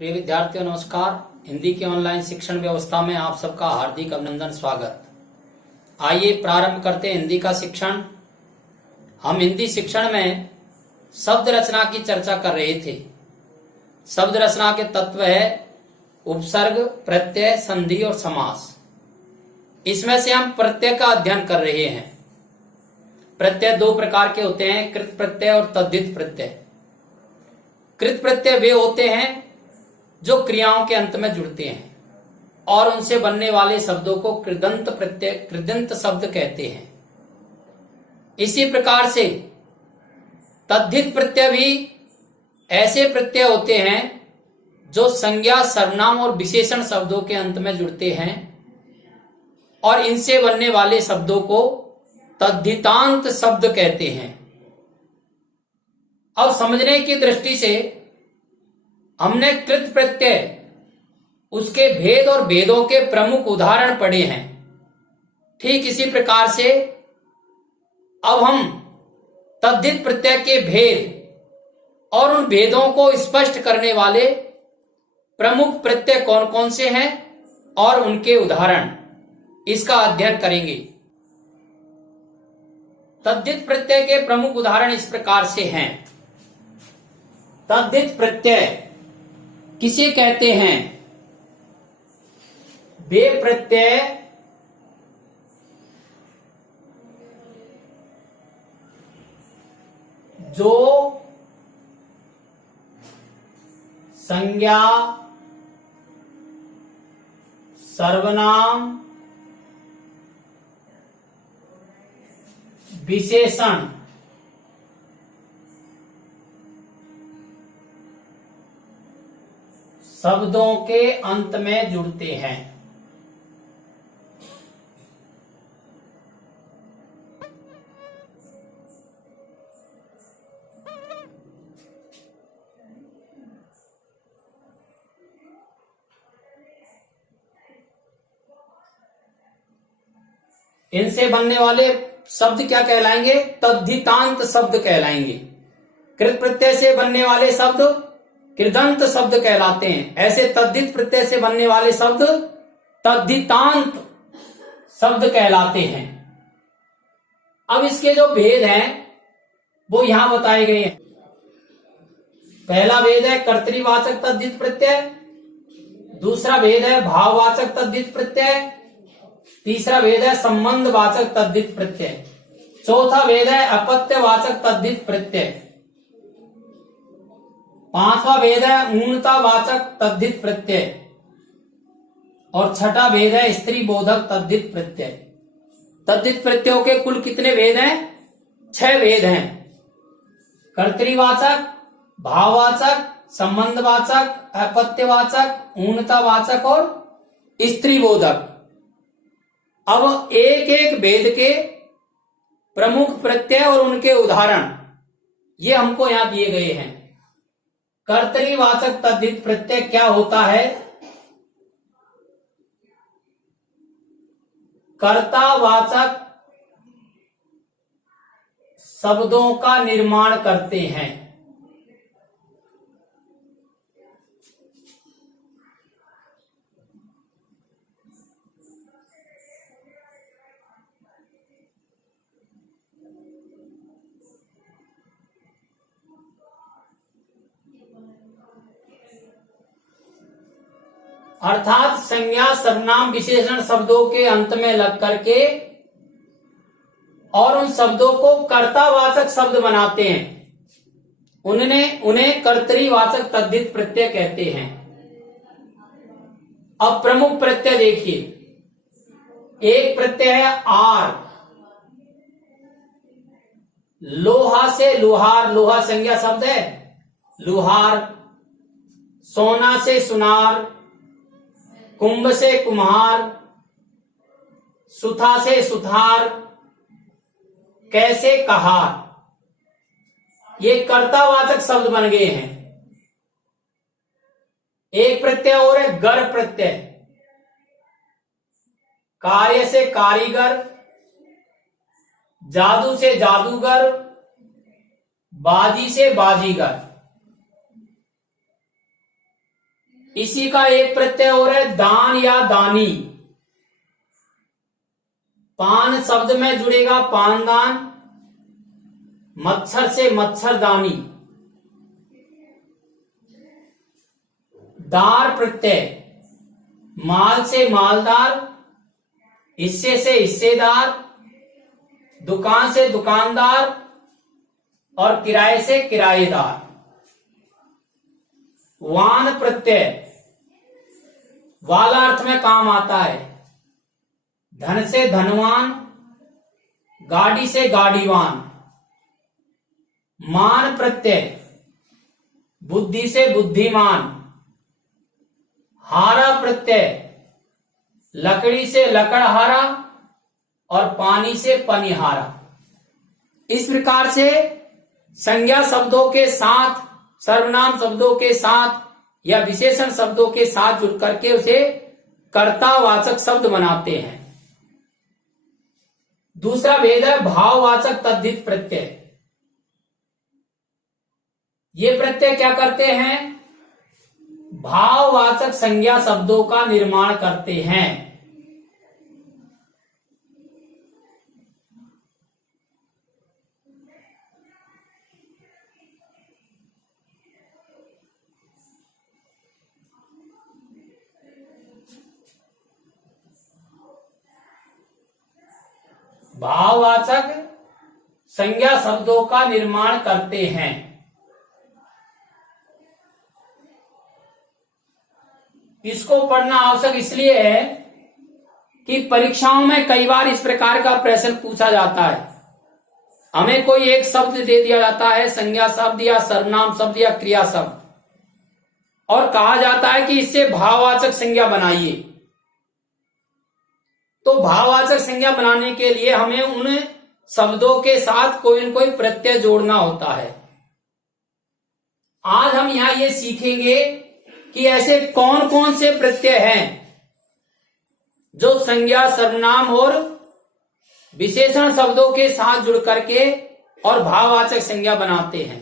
प्रिय विद्यार्थियों नमस्कार। हिंदी की ऑनलाइन शिक्षण व्यवस्था में आप सबका हार्दिक अभिनंदन स्वागत। आइए प्रारंभ करते हैं हिंदी का शिक्षण। हम हिंदी शिक्षण में शब्द रचना की चर्चा कर रहे थे। शब्द रचना के तत्व है उपसर्ग, प्रत्यय, संधि और समास। इसमें से हम प्रत्यय का अध्ययन कर रहे हैं। प्रत्यय दो प्रकार के होते हैं, कृत प्रत्यय और तद्धित प्रत्यय। कृत प्रत्यय वे होते हैं जो क्रियाओं के अंत में जुड़ते हैं और उनसे बनने वाले शब्दों को कृदंत प्रत्यय, कृदंत शब्द कहते हैं। इसी प्रकार से तद्धित प्रत्यय भी ऐसे प्रत्यय होते हैं जो संज्ञा, सर्वनाम और विशेषण शब्दों के अंत में जुड़ते हैं और इनसे बनने वाले शब्दों को तद्धितांत शब्द कहते हैं। अब समझने की दृष्टि से हमने कृत प्रत्यय, उसके भेद और भेदों के प्रमुख उदाहरण पढ़े हैं। ठीक इसी प्रकार से अब हम तद्धित प्रत्यय के भेद और उन भेदों को स्पष्ट करने वाले प्रमुख प्रत्यय कौन कौन से हैं और उनके उदाहरण, इसका अध्ययन करेंगे। तद्धित प्रत्यय के प्रमुख उदाहरण इस प्रकार से हैं। तद्धित प्रत्यय किसे कहते हैं? वे प्रत्यय जो संज्ञा, सर्वनाम, विशेषण, शब्दों के अंत में जुड़ते हैं। इनसे बनने वाले शब्द क्या कहलाएंगे? तद्धितांत शब्द कहलाएंगे। कृत प्रत्यय से बनने वाले शब्द कृदंत शब्द कहलाते हैं। ऐसे तद्धित प्रत्यय से बनने वाले शब्द तद्धितांत शब्द कहलाते हैं। अब इसके जो भेद हैं वो यहां बताए गए हैं। पहला भेद है कर्तृवाचक तद्धित प्रत्यय, दूसरा भेद है भाववाचक तद्धित प्रत्यय, तीसरा भेद है संबंधवाचक तद्धित प्रत्यय, चौथा भेद है अपत्यवाचक तद्धित प्रत्यय, पांचवा भेद है ऊनतावाचक तद्धित प्रत्यय और छठा भेद है स्त्री बोधक तद्धित प्रत्यय। तद्धित प्रत्ययों के कुल कितने भेद हैं? 6 भेद हैं। कर्तृवाचक, भाववाचक, संबंधवाचक, अपत्यवाचक, ऊनतावाचक और स्त्री बोधक। अब एक एक भेद के प्रमुख प्रत्यय और उनके उदाहरण ये हमको यहां दिए गए हैं। कर्तृवाचक तद्धित प्रत्यय क्या होता है? कर्तावाचक शब्दों का निर्माण करते हैं। अर्थात संज्ञा, सर्वनाम, विशेषण शब्दों के अंत में लग करके और उन शब्दों को कर्तावाचक शब्द बनाते हैं। उन्हें कर्तृवाचक तद्धित प्रत्यय कहते हैं। अब प्रमुख प्रत्यय देखिए। एक प्रत्यय है आर। लोहा से लुहार, लोहा संज्ञा शब्द है, लुहार। सोना से सुनार, कुंभ से कुम्हार, सुथा से सुथार, कैसे कहार। ये कर्तावाचक शब्द बन गए हैं। एक प्रत्यय और है गर प्रत्यय। कार्य से कारीगर, जादू से जादूगर, बाजी से बाजीगर। इसी का एक प्रत्यय और है दान या दानी। पान शब्द में जुड़ेगा पानदान, मच्छर से मच्छरदानी। दार प्रत्यय, माल से मालदार, हिस्से से हिस्सेदार, दुकान से दुकानदार और किराए से किराएदार। वान प्रत्यय, वाला अर्थ में काम आता है। धन से धनवान, गाड़ी से गाड़ीवान। मान प्रत्यय, बुद्धि से बुद्धिमान। हारा प्रत्यय, लकड़ी से लकड़हारा और पानी से पनिहारा। इस प्रकार से संज्ञा शब्दों के साथ, सर्वनाम शब्दों के साथ या विशेषण शब्दों के साथ जुड़ करके उसे कर्तावाचक शब्द बनाते हैं। दूसरा भेद है भाववाचक तद्धित प्रत्यय। ये प्रत्यय क्या करते हैं? भाववाचक संज्ञा शब्दों का निर्माण करते हैं। भाववाचक संज्ञा शब्दों का निर्माण करते हैं। इसको पढ़ना आवश्यक इसलिए है कि परीक्षाओं में कई बार इस प्रकार का प्रश्न पूछा जाता है। हमें कोई एक शब्द दे दिया जाता है, संज्ञा शब्द या सर्वनाम शब्द या क्रिया शब्द, और कहा जाता है कि इससे भाववाचक संज्ञा बनाइए। तो भाववाचक संज्ञा बनाने के लिए हमें उन शब्दों के साथ कोई न कोई प्रत्यय जोड़ना होता है। आज हम यहां ये सीखेंगे कि ऐसे कौन कौन से प्रत्यय हैं जो संज्ञा, सर्वनाम और विशेषण शब्दों के साथ जुड़ करके और भाववाचक संज्ञा बनाते हैं।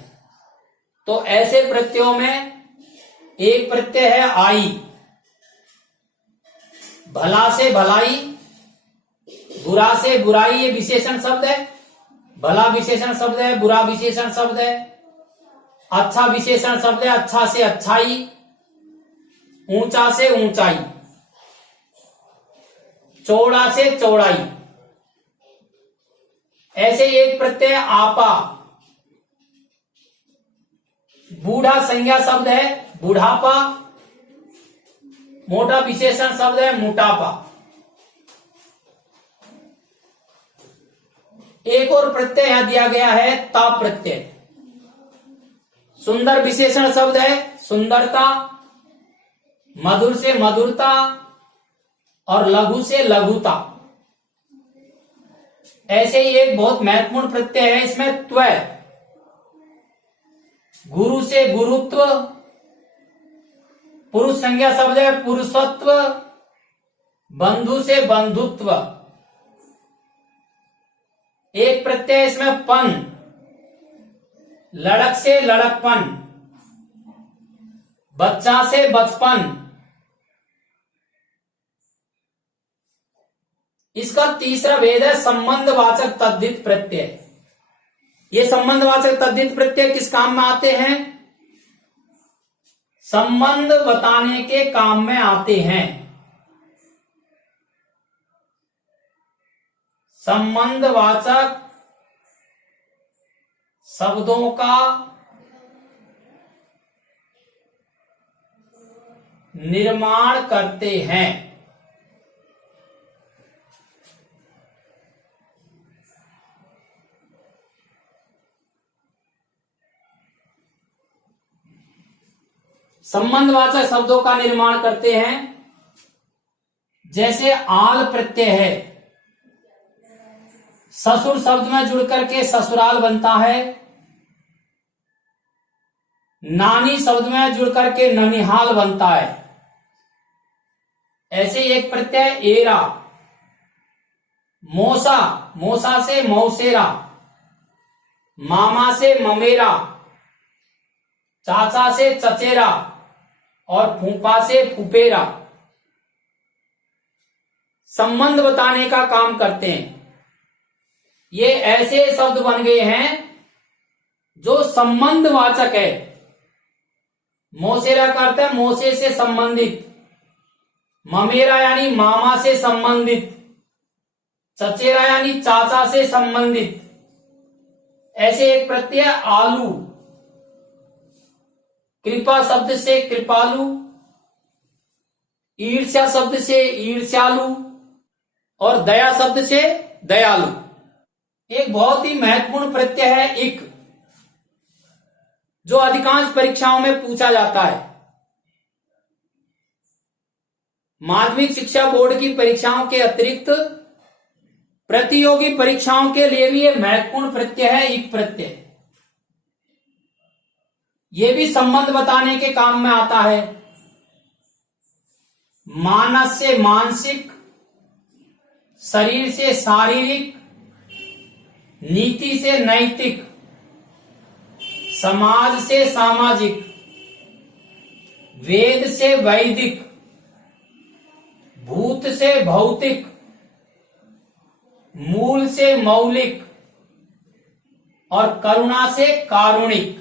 तो ऐसे प्रत्ययों में एक प्रत्यय है आई। भला से भलाई, बुरा से बुराई, ये विशेषण शब्द है। भला विशेषण शब्द है, बुरा विशेषण शब्द है। अच्छा विशेषण शब्द है, अच्छा से अच्छाई, ऊंचा से ऊंचाई, चौड़ा से चौड़ाई। ऐसे एक प्रत्यय आपा। बूढ़ा संज्ञा शब्द है, बुढ़ापा। मोटा विशेषण शब्द है, मोटापा। एक और प्रत्यय यहां दिया गया है ता प्रत्यय। सुंदर विशेषण शब्द है, सुंदरता। मधुर से मधुरता और लघु से लघुता। ऐसे ही एक बहुत महत्वपूर्ण प्रत्यय है इसमें त्व। गुरु से गुरुत्व। पुरुष संज्ञा शब्द है, पुरुषत्व। बंधु से बंधुत्व। एक प्रत्यय इसमें पन। लड़क से लड़कपन। बच्चा से बचपन। इसका तीसरा भेद है संबंधवाचक तद्धित प्रत्यय। ये संबंधवाचक तद्धित प्रत्यय किस काम में आते हैं? संबंध बताने के काम में आते हैं। संबंधवाचक शब्दों का निर्माण करते हैं। संबंधवाचक शब्दों का निर्माण करते हैं। जैसे आल प्रत्यय है, ससुर शब्द में जुड़ करके ससुराल बनता है। नानी शब्द में जुड़ करके ननिहाल बनता है। ऐसे एक प्रत्यय एरा। मौसा, मौसा से मौसेरा। मामा से ममेरा। चाचा से चचेरा और फूफा से फुफेरा संबंध बताने का काम करते हैं। ये ऐसे शब्द बन गए हैं जो संबंधवाचक है। मौसेरा का अर्थ है मौसे से संबंधित, ममेरा यानी मामा से संबंधित, चचेरा यानी चाचा से संबंधित। ऐसे एक प्रत्यय आलू, कृपा शब्द से कृपालु, ईर्ष्या शब्द से ईर्ष्यालु और दया शब्द से दयालु। एक बहुत ही महत्वपूर्ण प्रत्यय है इक, जो अधिकांश परीक्षाओं में पूछा जाता है। माध्यमिक शिक्षा बोर्ड की परीक्षाओं के अतिरिक्त प्रतियोगी परीक्षाओं के लिए भी यह महत्वपूर्ण प्रत्यय है इक प्रत्यय। यह भी संबंध बताने के काम में आता है। मानस से मानसिक, शरीर से शारीरिक, नीति से नैतिक, समाज से सामाजिक, वेद से वैदिक, भूत से भौतिक, मूल से मौलिक और करुणा से कारुणिक।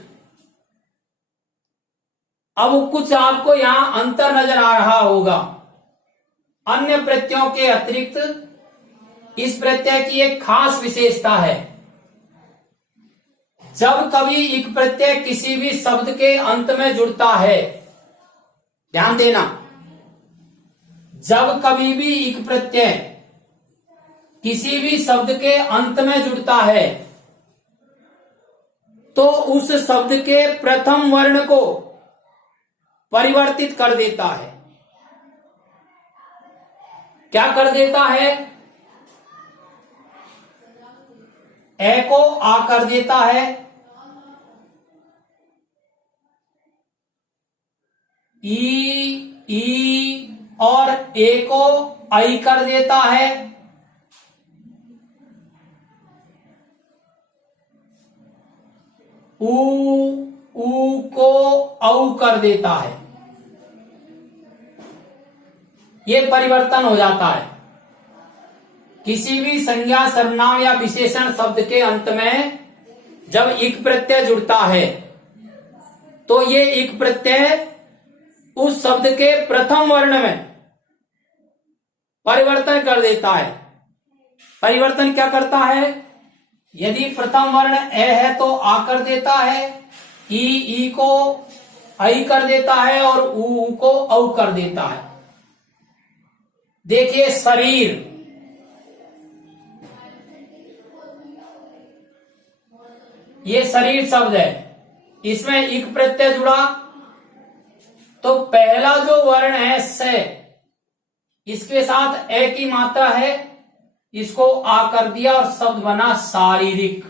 अब कुछ आपको यहां अंतर नजर आ रहा होगा। अन्य प्रत्ययों के अतिरिक्त इस प्रत्यय की एक खास विशेषता है। जब कभी इक प्रत्यय किसी भी शब्द के अंत में जुड़ता है, ध्यान देना, जब कभी भी इक प्रत्यय किसी भी शब्द के अंत में जुड़ता है तो उस शब्द के प्रथम वर्ण को परिवर्तित कर देता है। क्या कर देता है? ए को आ कर देता है, ई और ए को आई कर देता है, ऊ को औ कर देता है। ये परिवर्तन हो जाता है। किसी भी संज्ञा, सर्वनाम या विशेषण शब्द के अंत में जब इक प्रत्यय जुड़ता है तो ये इक प्रत्यय उस शब्द के प्रथम वर्ण में परिवर्तन कर देता है। परिवर्तन क्या करता है? यदि प्रथम वर्ण ए है तो आ कर देता है, ई को आई कर देता है और ऊ को औ कर देता है। देखिए शरीर, ये शरीर शब्द है, इसमें इक प्रत्यय जुड़ा तो पहला जो वर्ण है से, इसके साथ ए की मात्रा है, इसको आ कर दिया और शब्द बना शारीरिक।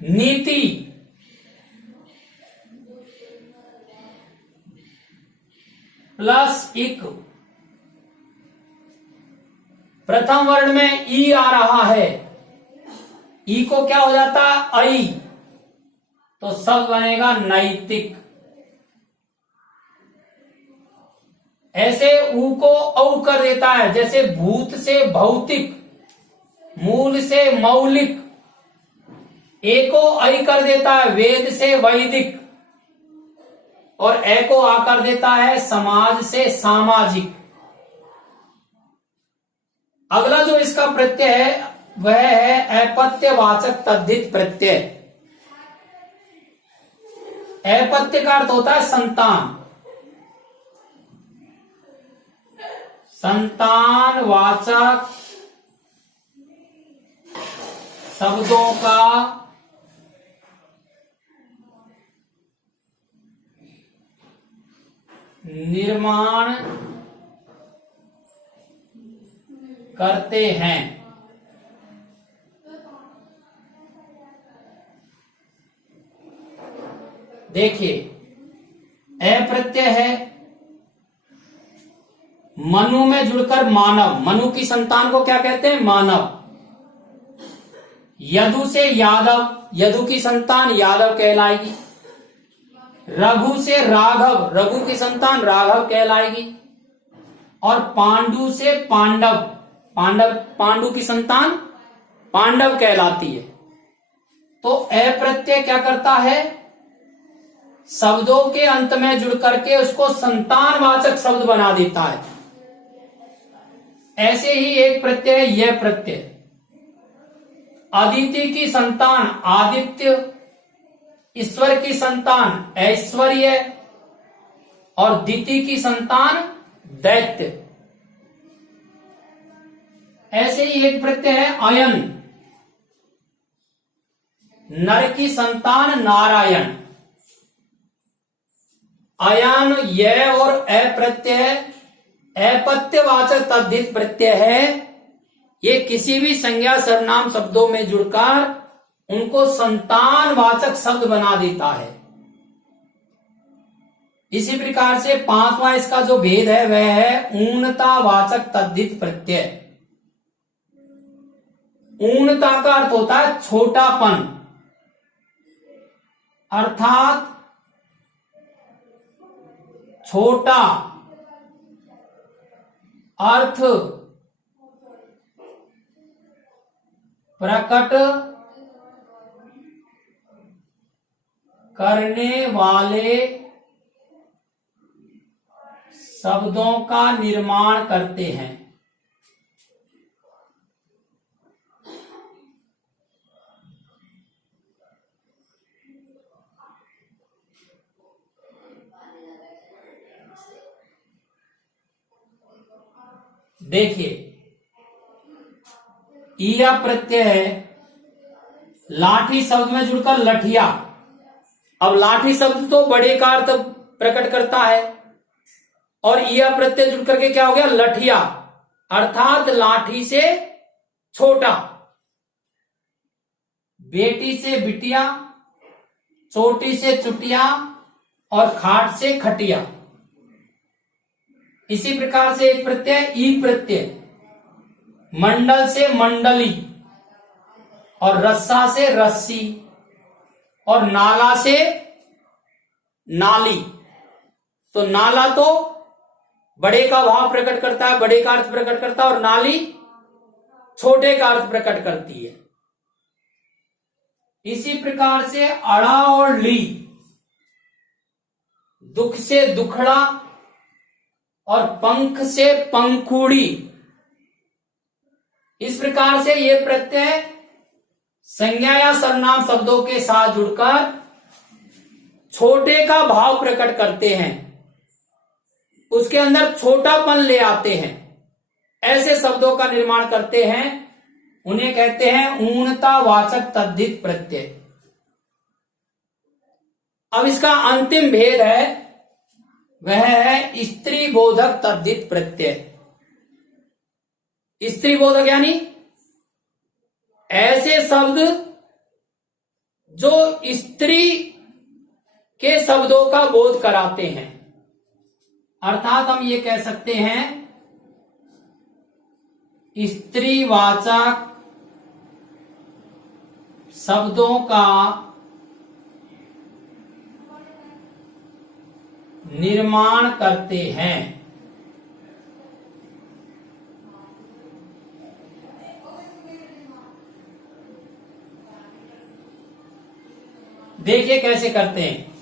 नीति, प्लस इक, प्रथम वर्ण में ई आ रहा है, ई को क्या हो जाता है? आई, तो शब्द बनेगा नैतिक। ऐसे ऊ को औ कर देता है, जैसे भूत से भौतिक, मूल से मौलिक, ए को ऐ कर देता है वेद से वैदिक और ए को आ कर देता है समाज से सामाजिक। अगला जो इसका प्रत्यय है वह है अपत्यवाचक तद्धित प्रत्यय। अपत्य का अर्थ होता है संतान, संतानवाचक शब्दों का निर्माण करते हैं। देखिए ए प्रत्यय है, मनु में जुड़कर मानव, मनु की संतान को क्या कहते हैं? मानव। यदु से यादव, यदु की संतान यादव कहलाएगी। रघु से राघव, रघु की संतान राघव कहलाएगी। और पांडु से पांडव, पांडु की संतान पांडव कहलाती है। तो अ प्रत्यय क्या करता है, शब्दों के अंत में जुड़ करके उसको संतानवाचक शब्द बना देता है। ऐसे ही एक प्रत्यय है यह प्रत्यय। अदिति की संतान आदित्य, ईश्वर की संतान ऐश्वर्य और दिति की संतान दैत्य। ऐसे ही एक प्रत्यय है अयन। नर की संतान नारायण। अयन यह और अप्रत्यय अपत्यवाचक तद्धित प्रत्यय है। ये किसी भी संज्ञा सर्वनाम शब्दों में जुड़कर उनको संतानवाचक शब्द बना देता है। इसी प्रकार से पांचवा इसका जो भेद है वह है ऊनतावाचक तद्धित प्रत्यय। ऊनता का अर्थ होता है छोटापन, अर्थात छोटा, अर्थ प्रकट करने वाले शब्दों का निर्माण करते हैं। देखिए, ईया प्रत्यय है, लाठी शब्द में जुड़कर लठिया। अब लाठी शब्द तो बड़े का अर्थ प्रकट करता है और ईया प्रत्यय जुड़ करके क्या हो गया, लठिया, अर्थात लाठी से छोटा। बेटी से बिटिया, चोटी से चुटिया और खाट से खटिया। इसी प्रकार से एक प्रत्यय ई प्रत्यय, मंडल से मंडली और रस्सा से रस्सी और नाला से नाली। तो नाला तो बड़े का भाव प्रकट करता है, बड़े का अर्थ प्रकट करता है, और नाली छोटे का अर्थ प्रकट करती है। इसी प्रकार से अड़ा और ली, दुख से दुखड़ा और पंख से पंखुड़ी। इस प्रकार से ये प्रत्यय संज्ञा या सर्वनाम शब्दों के साथ जुड़कर छोटे का भाव प्रकट करते हैं, उसके अंदर छोटापन ले आते हैं, ऐसे शब्दों का निर्माण करते हैं। उन्हें कहते हैं ऊनतावाचक तद्धित प्रत्यय। अब इसका अंतिम भेद है, वह है स्त्री बोधक तद्धित प्रत्यय। स्त्री बोधक यानी ऐसे शब्द जो स्त्री के शब्दों का बोध कराते हैं। अर्थात हम ये कह सकते हैं स्त्रीवाचक शब्दों का निर्माण करते हैं। देखिए कैसे करते हैं।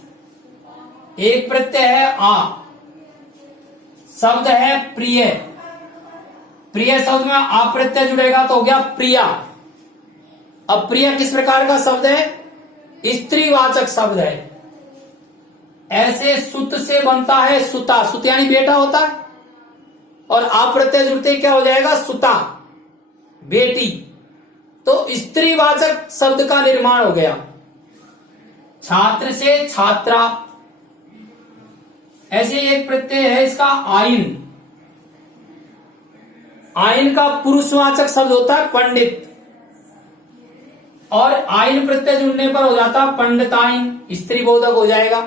एक प्रत्यय है आ, शब्द है प्रिय। प्रिय शब्द में आ प्रत्यय जुड़ेगा तो हो गया प्रिया। अब प्रिय किस प्रकार का शब्द है, स्त्रीवाचक शब्द है। ऐसे सुत से बनता है सुता, सुत यानी बेटा होता है, और आप प्रत्यय जुड़ते ही क्या हो जाएगा, सुता, बेटी। तो स्त्रीवाचक शब्द का निर्माण हो गया। छात्र से छात्रा। ऐसे एक प्रत्यय है इसका आइन। आइन का पुरुषवाचक शब्द होता है पंडित, और आइन प्रत्यय जुड़ने पर हो जाता पंडिताइन, स्त्री बोधक हो जाएगा।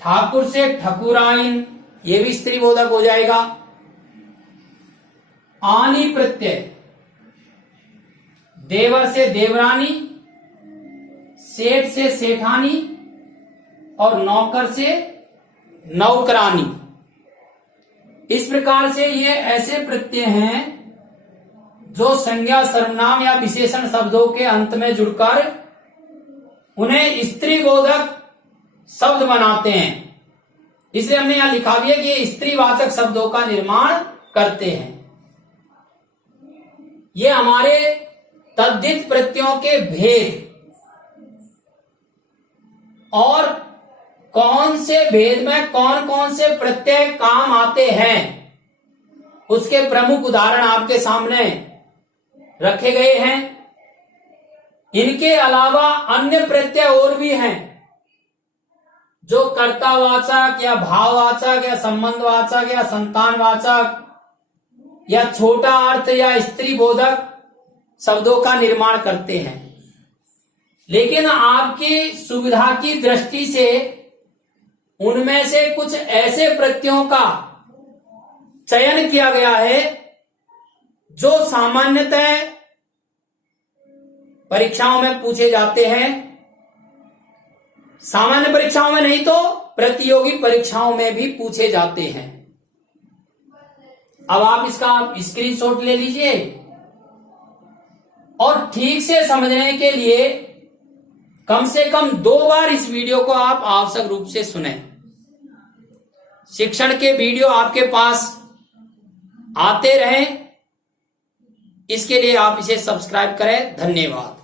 ठाकुर से ठकुराइन, ये भी स्त्री बोधक हो जाएगा। आनी प्रत्यय देवर से देवरानी, सेठ से सेठानी और नौकर से नौकरानी। इस प्रकार से ये ऐसे प्रत्यय हैं जो संज्ञा, सर्वनाम या विशेषण शब्दों के अंत में जुड़कर उन्हें स्त्रीबोधक शब्द बनाते हैं। इसलिए हमने यहां लिखा भी है कि ये स्त्रीवाचक शब्दों का निर्माण करते हैं। ये हमारे तद्धित प्रत्ययों के भेद और कौन से भेद में कौन कौन से प्रत्यय काम आते हैं उसके प्रमुख उदाहरण आपके सामने रखे गए हैं। इनके अलावा अन्य प्रत्यय और भी हैं जो कर्तावाचक या भाववाचक या संबंधवाचक या संतानवाचक या छोटा अर्थ या स्त्रीबोधक शब्दों का निर्माण करते हैं। लेकिन आपकी सुविधा की दृष्टि से उनमें से कुछ ऐसे प्रत्ययों का चयन किया गया है जो सामान्यतः परीक्षाओं में पूछे जाते हैं, सामान्य परीक्षाओं में नहीं तो प्रतियोगी परीक्षाओं में भी पूछे जाते हैं। अब आप इसका स्क्रीनशॉट ले लीजिए और ठीक से समझने के लिए कम से कम 2 बार इस वीडियो को आप आवश्यक रूप से सुने। शिक्षण के वीडियो आपके पास आते रहें, इसके लिए आप इसे सब्सक्राइब करें। धन्यवाद।